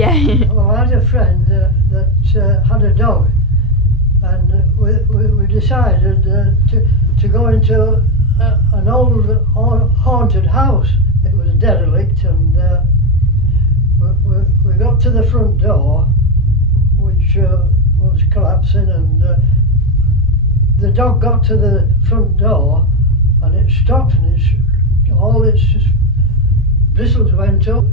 Yeah. Well, I had a friend that had a dog, and we decided to go into an old haunted house. It was derelict, and we got to the front door, which was collapsing, and the dog got to the front door, and it stopped, and all its bristles went up.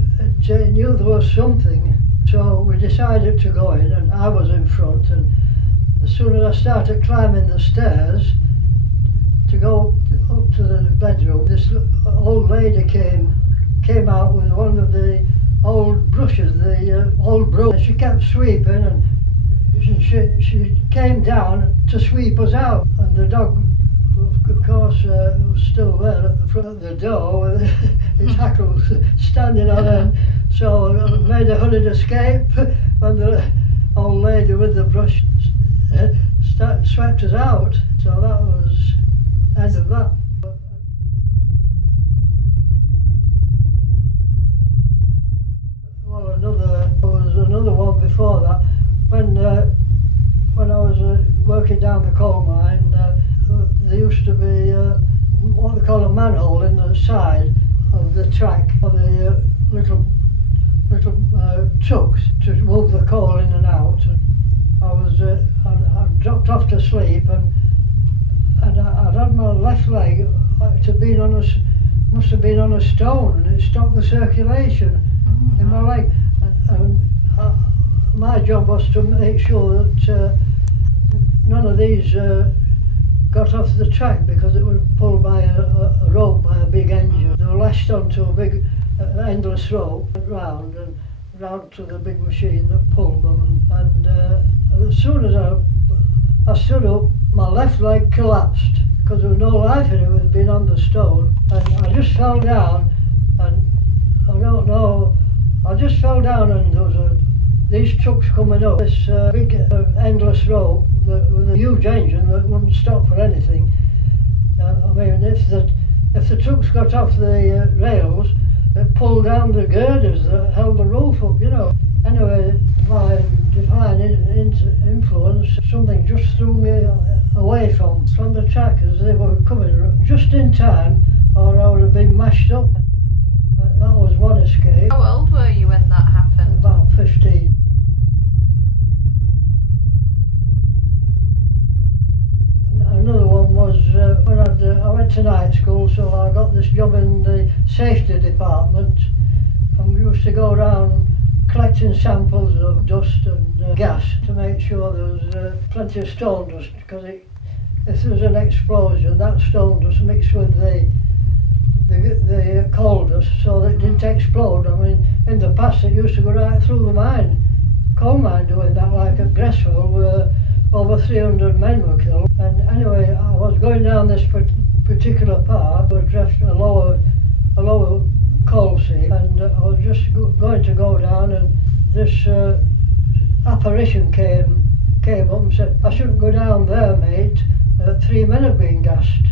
It knew there was something, so we decided to go in, and I was in front, and as soon as I started climbing the stairs to go up to the bedroom, this old lady came out with one of the old brushes, the old broom. She kept sweeping, and she came down to sweep us out, and the dog, of course, was still there at the front of the door with his hackles standing on end. So I made a hurried escape, and the old lady with the brush swept us out. So that was the end of that. Well, there was another one before that. When I was working down the coal mine, there used to be what they call a manhole in the side of the track for the little trucks to move the coal in and out. I dropped off to sleep, and I'd had my left leg, must have been on a stone, and it stopped the circulation in my leg. And my job was to make sure that none of these got off the track, because it was pulled by a rope by a big engine. They were lashed onto a big endless rope, went round and round to the big machine that pulled them. And as soon as I stood up, my left leg collapsed, because there was no life in it. It had been on the stone, and I just fell down, and I don't know, I just fell down, and there was these trucks coming up, this big endless rope with a huge engine that wouldn't stop for anything. I mean, if the trucks got off the rails, it pulled down the girders that held the roof up, you know. Anyway, by divine influence, something just threw me away from the track as they were coming just in time, or I would have been mashed up. That was one escape. How old were you when that happened? About 15. Another one was when I went to night school, so I got this job in the safety department, and we used to go around collecting samples of dust and gas to make sure there was plenty of stone dust, because if there was an explosion, that stone dust mixed with the coal dust, so that it didn't explode. I mean, in the past it used to go right through the coal mine doing that, like at Gressville, where over 300 men were killed. And anyway, I was going down this particular part, we dressed a lower coal seam, and I was just going to go down, and this apparition came up and said, "I shouldn't go down there, mate. 3 men have been gassed."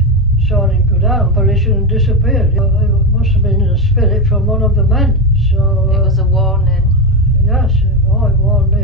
So I didn't go down. Apparition disappeared. It must have been a spirit from one of the men. So it was a warning. Yes, it warned me.